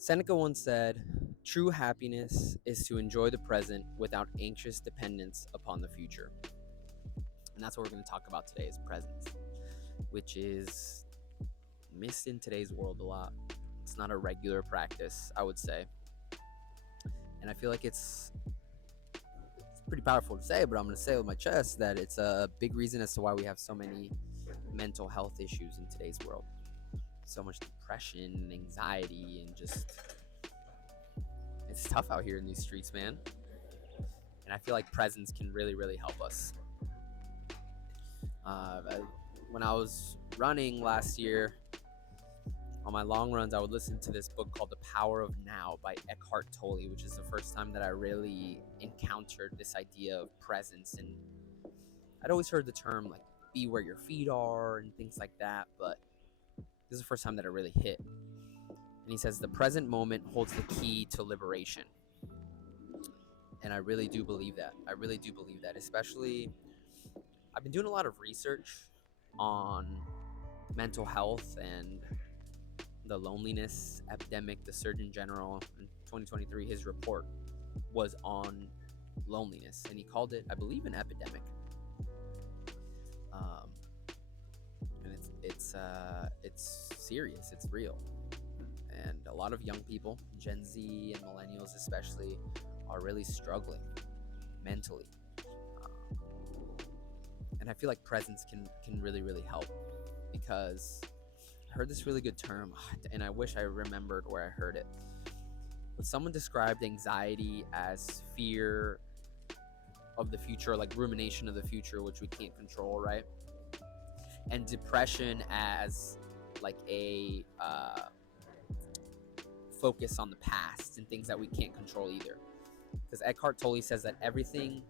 Seneca once said, "True happiness is to enjoy the present without anxious dependence upon the future." And that's what we're going to talk about today is presence, which is missed in today's world a lot. It's not a regular practice, I would say. And I feel like it's pretty powerful to say, but I'm going to say with my chest that it's a big reason as to why we have so many mental health issues in today's world. So much depression and anxiety, and just it's tough out here in these streets, man. And I feel like presence can really, really help us. When I was running last year, on my long runs, I would listen to this book called The Power of Now by Eckhart Tolle, which is the first time that I really encountered this idea of presence. And I'd always heard the term like be where your feet are and things like that, but this is the first time that it really hit. And he says the present moment holds the key to liberation. And I really do believe that. I really do believe that, especially I've been doing a lot of research on mental health and the loneliness epidemic. The Surgeon General in 2023, his report was on loneliness, and he called it, I believe, an epidemic. And it's serious. It's real, and a lot of young people, Gen Z and millennials especially, are really struggling mentally. And I feel like presence can really, really help, because I heard this really good term, and I wish I remembered where I heard it. But someone described anxiety as fear of the future, like rumination of the future, which we can't control, right? And depression as like a focus on the past and things that we can't control either. Because Eckhart Tolle says that everything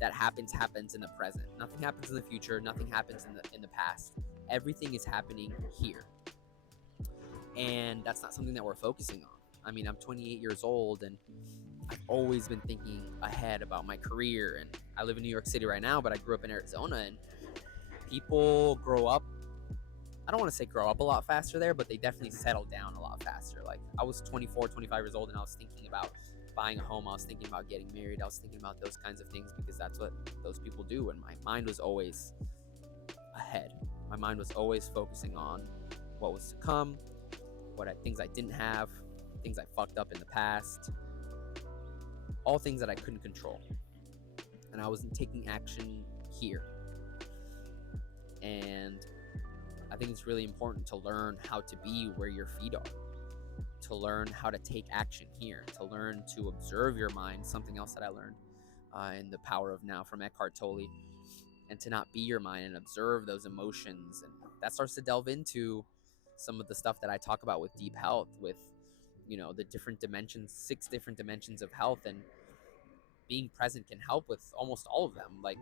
that happens in the present. Nothing happens in the future. Nothing happens in the past. Everything is happening here, and that's not something that we're focusing on. I mean, I'm 28 years old, and I've always been thinking ahead about my career. And I live in New York City right now, but I grew up in Arizona, and people grow up. I don't want to say grow up a lot faster there, but they definitely settle down a lot faster. Like I was 24, 25 years old, and I was thinking about buying a home. I was thinking about getting married. I was thinking about those kinds of things because that's what those people do. And my mind was always ahead. My mind was always focusing on what was to come, things I didn't have, things I fucked up in the past, all things that I couldn't control. And I wasn't taking action here. And I think it's really important to learn how to be where your feet are, to learn how to take action here, to learn to observe your mind, something else that I learned in The Power of Now from Eckhart Tolle, and to not be your mind and observe those emotions. And that starts to delve into some of the stuff that I talk about with deep health, with, the different dimensions, 6 different dimensions of health. And being present can help with almost all of them. Like,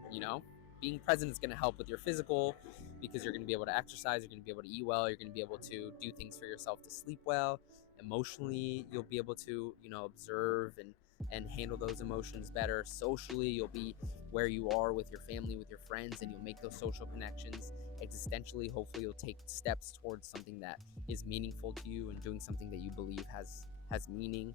being present is going to help with your physical, because you're going to be able to exercise, you're going to be able to eat well, you're going to be able to do things for yourself to sleep well. Emotionally, you'll be able to, observe and handle those emotions better. Socially, you'll be where you are with your family, with your friends, and you'll make those social connections. Existentially, hopefully you'll take steps towards something that is meaningful to you and doing something that you believe has meaning.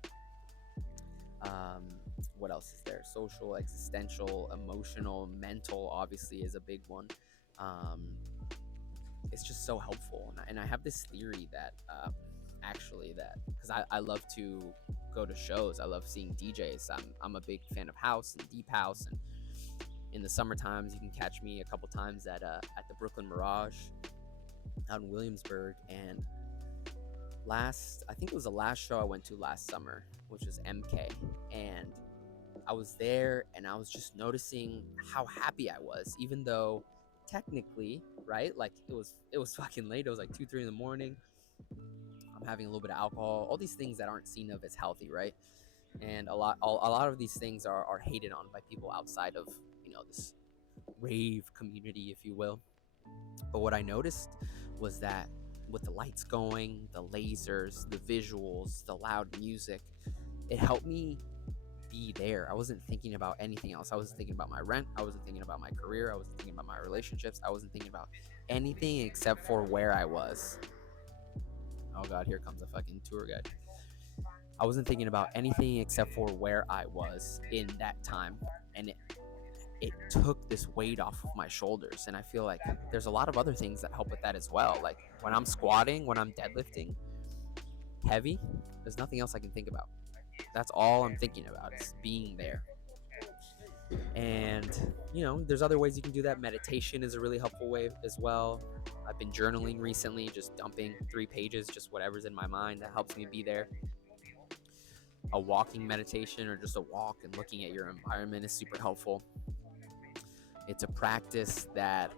What else is there? Social, existential, emotional, mental obviously is a big one. It's just so helpful. And I have this theory that actually, that because I love to go to shows, I love seeing DJs. I'm a big fan of house and deep house, and in the summer times you can catch me a couple times at the Brooklyn Mirage out in Williamsburg. And I think it was the last show I went to last summer, which was MK, and I was there and I was just noticing how happy I was, even though technically, right, like it was fucking late. It was like 2-3 in the morning. I'm having a little bit of alcohol, all these things that aren't seen of as healthy, right? And a lot of these things are hated on by people outside of, this rave community, if you will. But what I noticed was that with the lights going, the lasers, the visuals, the loud music, it helped me be there. I wasn't thinking about anything else. I wasn't thinking about my rent. I wasn't thinking about my career. I wasn't thinking about my relationships. I wasn't thinking about anything except for where I was. Oh God, here comes a fucking tour guide. I wasn't thinking about anything except for where I was in that time. And it took this weight off of my shoulders. And I feel like there's a lot of other things that help with that as well. Like when I'm squatting, when I'm deadlifting heavy, there's nothing else I can think about. That's all I'm thinking about is being there. And, there's other ways you can do that. Meditation is a really helpful way as well. I've been journaling recently, just dumping 3 pages, just whatever's in my mind that helps me be there. A walking meditation or just a walk and looking at your environment is super helpful. It's a practice that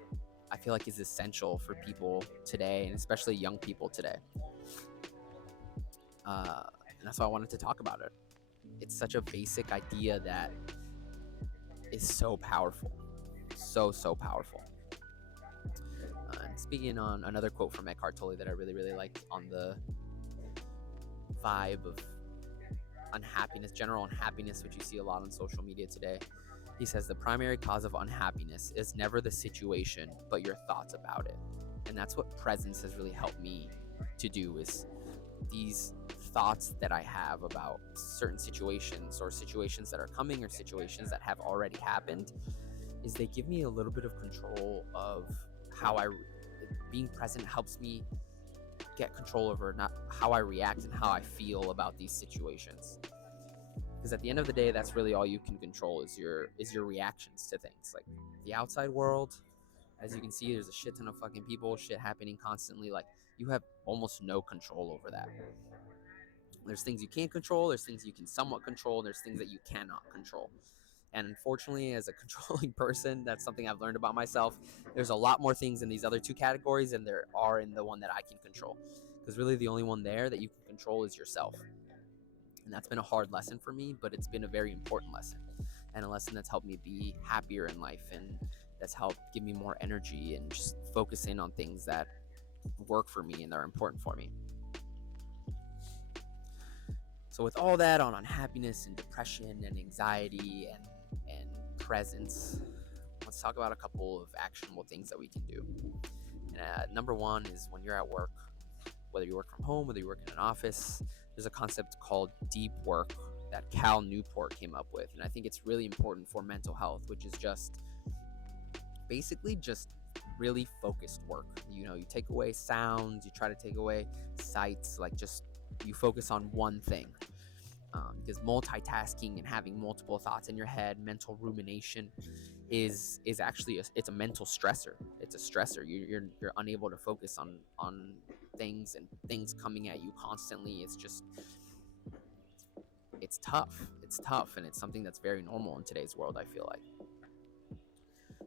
I feel like is essential for people today, and especially young people today. And that's why I wanted to talk about it. It's such a basic idea that is so powerful. So powerful. And speaking on another quote from Eckhart Tolle that I really, really like on the vibe of unhappiness, general unhappiness, which you see a lot on social media today. He says the primary cause of unhappiness is never the situation, but your thoughts about it. And that's what presence has really helped me to do, is these thoughts that I have about certain situations or situations that are coming or situations that have already happened, is they give me a little bit of control of how being present helps me get control over not how I react and how I feel about these situations. Because at the end of the day, that's really all you can control is your reactions to things. Like the outside world, as you can see, there's a shit ton of fucking people, shit happening constantly. Like you have almost no control over that. There's things you can't control, there's things you can somewhat control, there's things that you cannot control. And unfortunately, as a controlling person, that's something I've learned about myself. There's a lot more things in these other 2 categories than there are in the one that I can control. Because really the only one there that you can control is yourself. And that's been a hard lesson for me, but it's been a very important lesson. And a lesson that's helped me be happier in life, and that's helped give me more energy and just focus in on things that work for me and that are important for me. So with all that on unhappiness and depression and anxiety and presence, let's talk about a couple of actionable things that we can do. And number one is when you're at work, whether you work from home, whether you work in an office, there's a concept called deep work that Cal Newport came up with. And I think it's really important for mental health, which is just basically just really focused work. You take away sounds, you try to take away sights, like just you focus on one thing. Because multitasking and having multiple thoughts in your head, mental rumination, is actually it's a mental stressor. It's a stressor. You're unable to focus on things, and things coming at you constantly. It's tough. It's tough, and it's something that's very normal in today's world, I feel like.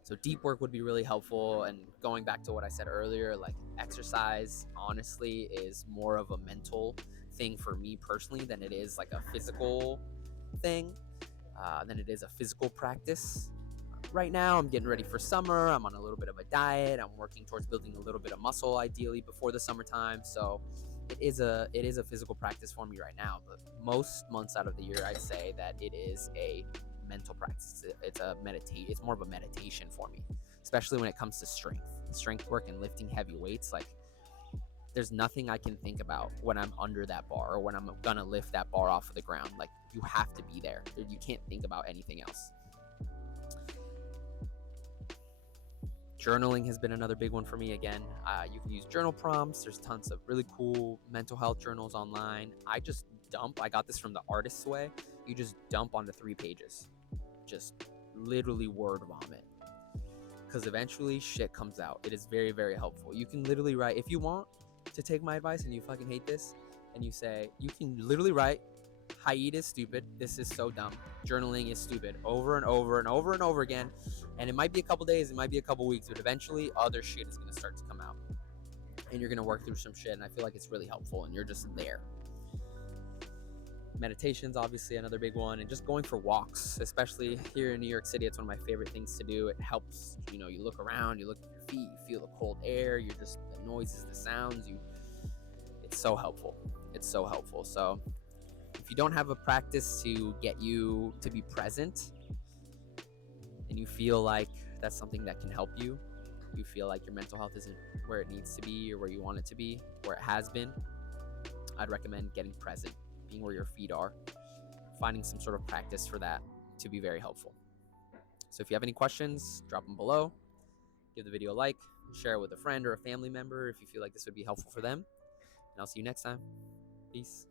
So deep work would be really helpful. And going back to what I said earlier, like exercise, honestly, is more of a mental thing for me personally than it is like a physical thing, than it is a physical practice. Right now, I'm getting ready for summer. I'm on a little bit of a diet. I'm working towards building a little bit of muscle, ideally before the summertime. So it is a physical practice for me right now. But most months out of the year, I'd say that it is a mental practice. It's more of a meditation for me, especially when it comes to strength work and lifting heavy weights. Like there's nothing I can think about when I'm under that bar or when I'm gonna lift that bar off of the ground. Like you have to be there. You can't think about anything else. Journaling has been another big one for me. Again, you can use journal prompts. There's tons of really cool mental health journals online. I got this from The Artist's Way. You just dump onto 3 pages. Just literally word vomit. Because eventually shit comes out. It is very, very helpful. You can literally write, if you want to take my advice and you fucking hate this, and you can literally write, "Haid is stupid. This is so dumb. Journaling is stupid," over and over and over and over again. And it might be a couple days, it might be a couple weeks, but eventually other shit is going to start to come out. And you're going to work through some shit, and I feel like it's really helpful, and you're just there. Meditation's obviously another big one, and just going for walks, especially here in New York City. It's one of my favorite things to do. It helps, you look around, you look at your feet, you feel the cold air, the noises, the sounds, it's so helpful. It's so helpful. So if you don't have a practice to get you to be present, and you feel like that's something that can help you feel like your mental health isn't where it needs to be or where you want it to be, where it has been, I'd recommend getting present. being where your feet are, finding some sort of practice for that to be very helpful. So if you have any questions, drop them below. Give the video a like, share it with a friend or a family member if you feel like this would be helpful for them. And I'll see you next time. Peace.